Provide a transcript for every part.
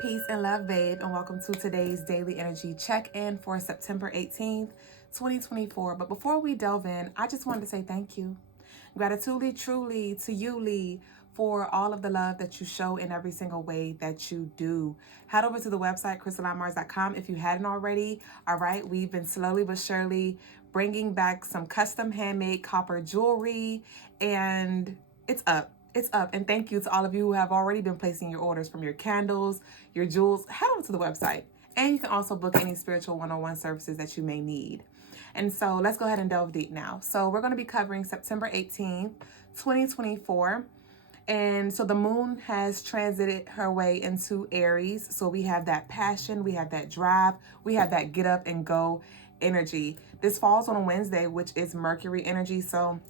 Peace and love, babe, and welcome to today's daily energy check-in for September 18th, 2024. But before we delve in, I just wanted to say thank you. Gratitude truly to you, Lee, for all of the love that you show in every single way that you do. Head over to the website, CrystalineMars.com, if you hadn't already. All right, we've been slowly but surely bringing back some custom handmade copper jewelry, and it's up. It's up. And thank you to all of you who have already been placing your orders from your candles, your jewels. Head over to the website. And you can also book any spiritual one-on-one services that you may need. And so let's go ahead and delve deep now. So we're going to be covering September 18th, 2024. And so the moon has transited her way into Aries. So we have that passion, we have that drive, we have that get up and go energy. This falls on a Wednesday, which is Mercury energy. So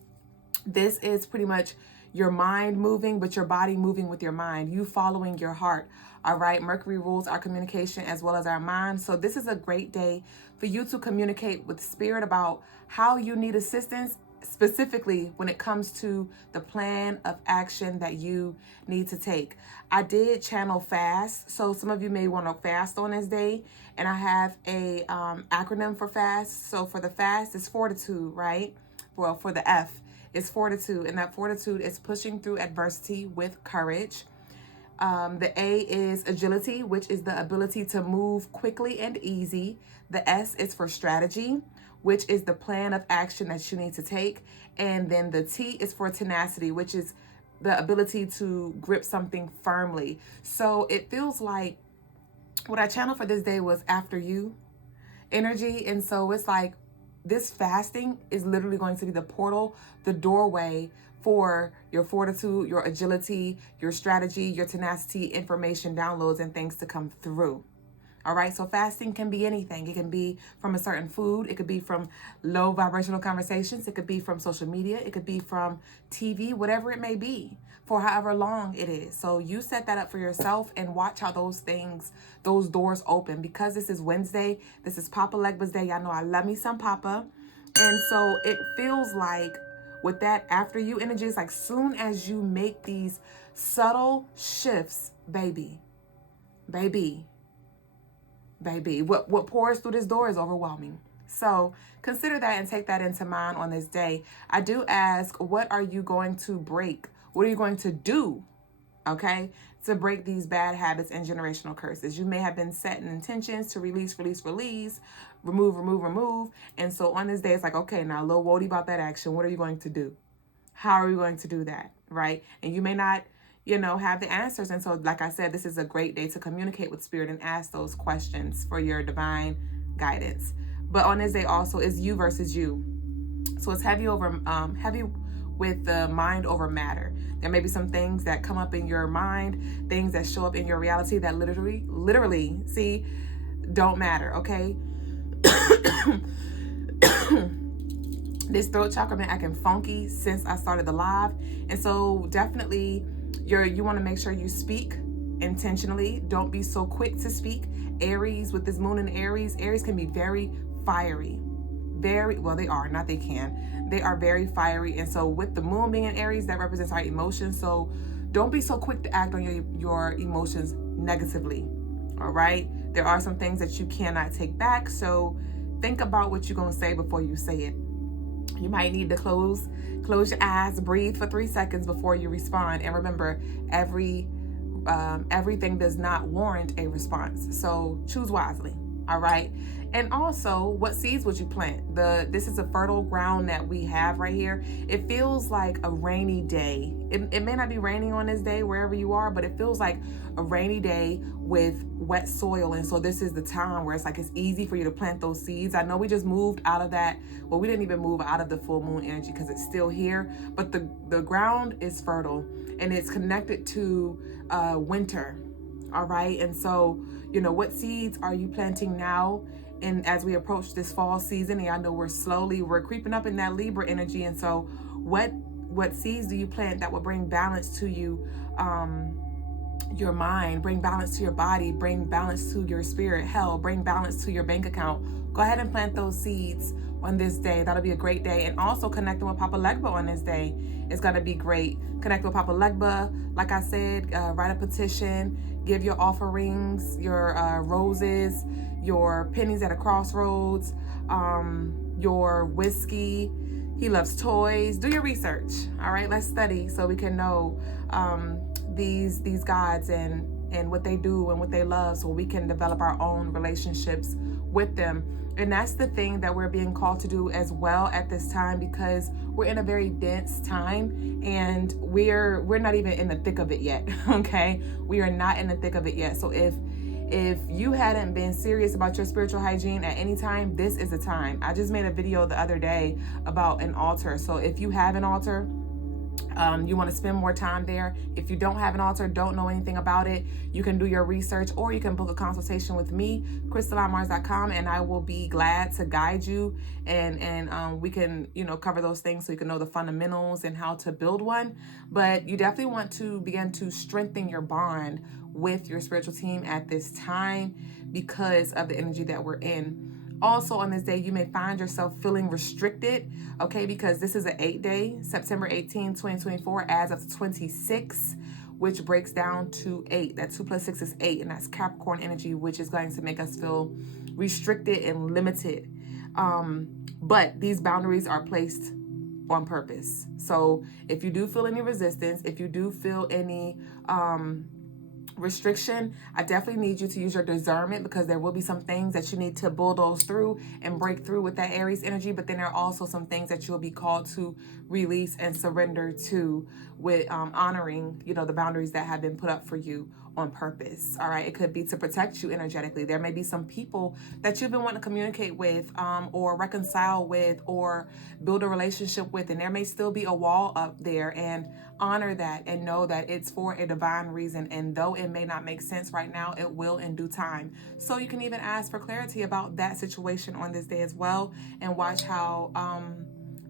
this is pretty much your mind moving, but your body moving with your mind, you following your heart. All right. Mercury rules our communication as well as our mind. So this is a great day for you to communicate with spirit about how you need assistance, specifically when it comes to the plan of action that you need to take. I did channel fast. So some of you may want to fast on this day. And I have a acronym for fast. So for the fast is fortitude, right? Well, for the F, it's fortitude, and that fortitude is pushing through adversity with courage. The A is agility, which is the ability to move quickly and easy. The S is for strategy, which is the plan of action that you need to take. And then the T is for tenacity, which is the ability to grip something firmly. So it feels like what I channeled for this day was after you energy. And so it's like, this fasting is literally going to be the portal, the doorway for your fortitude, your agility, your strategy, your tenacity, information downloads, and things to come through. All right. So fasting can be anything. It can be from a certain food. It could be from low vibrational conversations. It could be from social media. It could be from TV, whatever it may be, for however long it is. So you set that up for yourself and watch how those doors open. Because this is Wednesday, this is Papa Legba's day. Y'all know I love me some Papa. And so it feels like with that after you energy, it's like soon as you make these subtle shifts, baby, what pours through this door is overwhelming. So consider that and take that into mind on this day. I do ask, what are you going to break? What are you going to do, okay, to break these bad habits and generational curses? You may have been setting intentions to release, remove. And so on this day, it's like, okay, now a little wordy about that action. What are you going to do? How are you going to do that, right? And you may not, have the answers. And so, like I said, this is a great day to communicate with spirit and ask those questions for your divine guidance. But on this day also is you versus you. So it's heavy with the mind over matter. There may be some things that come up in your mind, things that show up in your reality that literally, see, don't matter, okay? This throat chakra been acting funky since I started the live. And so definitely you want to make sure you speak intentionally. Don't be so quick to speak. Aries, with this moon in Aries can be very fiery. They are very fiery. And so with the moon being in Aries, that represents our emotions. So don't be so quick to act on your emotions negatively. All right. There are some things that you cannot take back. So think about what you're going to say before you say it. You might need to close your eyes, breathe for 3 seconds before you respond. And remember, everything does not warrant a response. So choose wisely. All right. And also, what seeds would you plant? This is a fertile ground that we have right here. It feels like a rainy day. It may not be raining on this day wherever you are, but it feels like a rainy day with wet soil. And so this is the time where it's like it's easy for you to plant those seeds. I know we just moved out of that. Well, we didn't even move out of the full moon energy because it's still here. But the ground is fertile and it's connected to winter. All right. And so, what seeds are you planting now? And as we approach this fall season, and I know we're creeping up in that Libra energy. And so what seeds do you plant that will bring balance to you, your mind, bring balance to your body, bring balance to your spirit, bring balance to your bank account? Go ahead and plant those seeds on this day. That'll be a great day. And also connecting with Papa Legba on this day is going to be great. Connect with Papa Legba. Like I said, write a petition, give your offerings, your roses, your pennies at a crossroads, your whiskey. He loves toys. Do your research. All right, let's study so we can know these gods and what they do and what they love, so we can develop our own relationships with them. And that's the thing that we're being called to do as well at this time, because we're in a very dense time and we're not even in the thick of it yet. Okay, we are not in the thick of it yet. So if you hadn't been serious about your spiritual hygiene at any time, this is the time. I just made a video the other day about an altar. So if you have an altar, you want to spend more time there. If you don't have an altar, don't know anything about it, you can do your research, or you can book a consultation with me, CrystalineMars.com, and I will be glad to guide you, and we can, cover those things so you can know the fundamentals and how to build one. But you definitely want to begin to strengthen your bond with your spiritual team at this time because of the energy that we're in. Also on this day, you may find yourself feeling restricted, okay, because this is an 8-day, September 18, 2024, adds up to 26, which breaks down to 8. That 2 plus 6 is 8, and that's Capricorn energy, which is going to make us feel restricted and limited. But these boundaries are placed on purpose. So if you do feel any resistance, if you do feel any restriction, I definitely need you to use your discernment, because there will be some things that you need to bulldoze through and break through with that Aries energy. But then there are also some things that you'll be called to release and surrender to with honoring, the boundaries that have been put up for you on purpose. All right. It could be to protect you energetically. There may be some people that you've been wanting to communicate with, or reconcile with, or build a relationship with, and there may still be a wall up there, and honor that and know that it's for a divine reason. And though it may not make sense right now, it will in due time. So you can even ask for clarity about that situation on this day as well, and watch how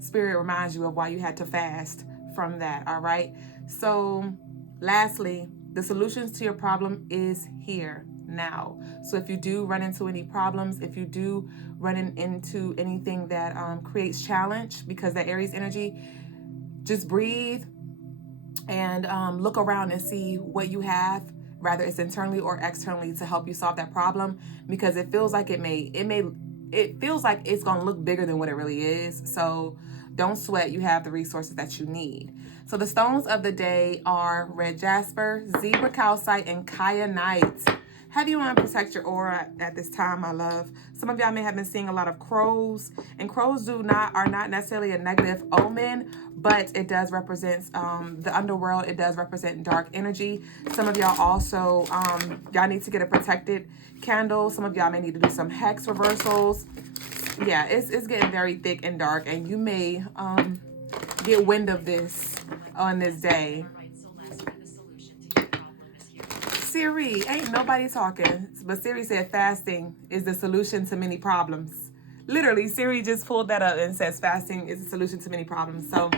Spirit reminds you of why you had to fast from that. All right. So lastly, the solutions to your problem is here now. So if you do run into any problems, if you do run into anything that creates challenge because that Aries energy, just breathe and look around and see what you have, whether it's internally or externally, to help you solve that problem, because it feels like it feels like it's going to look bigger than what it really is. So don't sweat. You have the resources that you need. So the stones of the day are red jasper, zebra calcite, and kyanite. How do you want to protect your aura at this time, my love? Some of y'all may have been seeing a lot of crows, and crows are not necessarily a negative omen, but it does represent the underworld. It does represent dark energy. Some of y'all also, y'all need to get a protected candle. Some of y'all may need to do some hex reversals. Yeah, it's getting very thick and dark, and you may get wind of this on this day. Siri, ain't nobody talking, but Siri said fasting is the solution to many problems. Literally, Siri just pulled that up and says fasting is the solution to many problems. So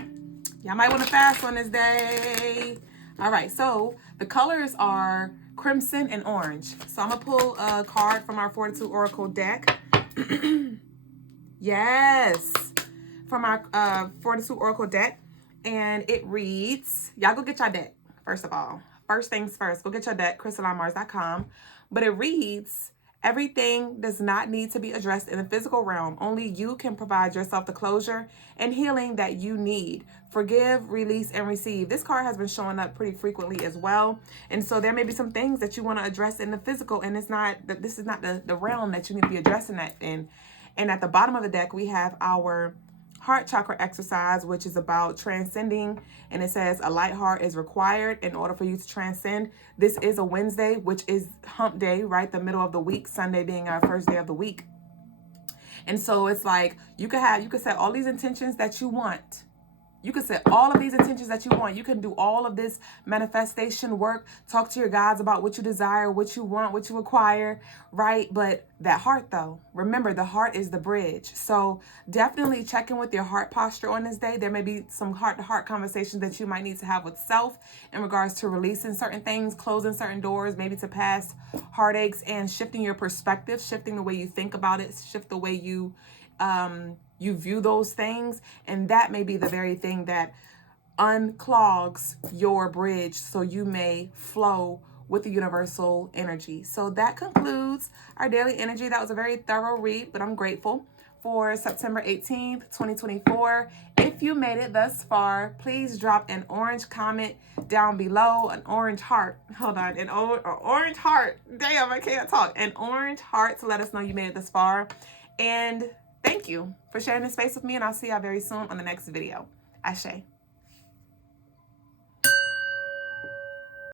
y'all might want to fast on this day. All right, so the colors are crimson and orange. So I'm going to pull a card from our Fortitude Oracle deck. Yes, from our Fortitude Oracle deck. And it reads, y'all go get your deck, first of all. First things first, go get your deck, CrystalineMars.com. But it reads, everything does not need to be addressed in the physical realm. Only you can provide yourself the closure and healing that you need. Forgive, release, and receive. This card has been showing up pretty frequently as well. And so there may be some things that you want to address in the physical, and this is not the realm that you need to be addressing that in. And at the bottom of the deck, we have our heart chakra exercise, which is about transcending, and it says a light heart is required in order for you to transcend. This is a Wednesday, which is hump day, right? The middle of the week, Sunday being our first day of the week. And so it's like you could set all these intentions that you want. You can set all of these intentions that you want. You can do all of this manifestation work. Talk to your gods about what you desire, what you want, what you require, right? But that heart, though, remember, the heart is the bridge. So definitely check in with your heart posture on this day. There may be some heart-to-heart conversations that you might need to have with self in regards to releasing certain things, closing certain doors, maybe to past heartaches, and shifting your perspective, shifting the way you think about it, shift the way you view those things. And that may be the very thing that unclogs your bridge, so you may flow with the universal energy. So that concludes our daily energy. That was a very thorough read, but I'm grateful for September 18th, 2024. If you made it thus far, please drop an orange comment down below, an orange heart. Hold on, an orange heart. Damn, I can't talk. An orange heart to let us know you made it this far. And thank you for sharing this space with me, and I'll see y'all very soon on the next video. Ashe.